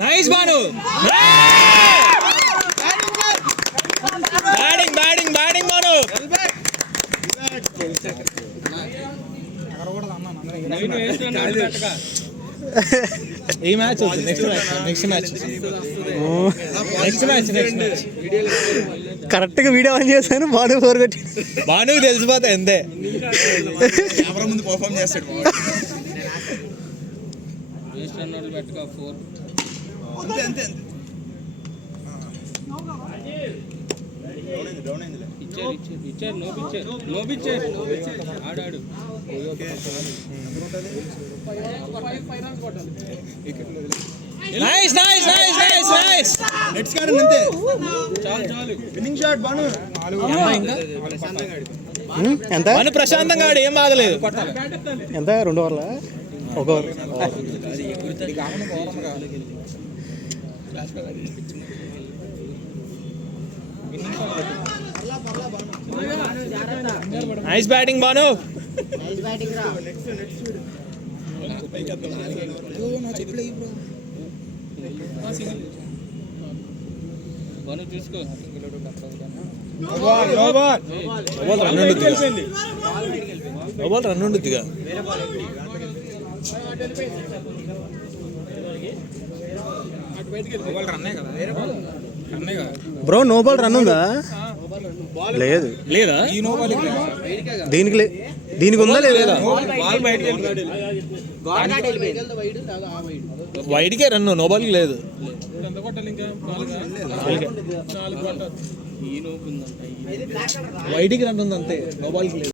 Nice Banu. Batting Banu. ఈ match next match కరెక్ట్గా video on చేశాను. బాను 4 కొట్టి. బానుకి తెలిసిపోతా ఎంతే. ముందు పర్ఫామ్ చేస్తాడు. ఆడాడు నైస్ నెట్స్ కాడు అంతే. చాలు విన్నింగ్ షాట్ బాను. ఎంత బాను ప్రశాంతంగా ఆడు, ఏం బాగలేదు. ఎంత 2 ఓవర్ల 1 ఓవర్. Nice batting Banu. చూసుకో. రన్ ఉండుద్దిగా. బ్రో నో బాల్ రన్ ఉందా? లేదు. లేదా దీనికి ఉందా లేదా? వైడ్కే రన్, నో బాల్కి లేదు. వైడ్కి రన్ ఉంది అంతే, నో బాల్కి లేదు.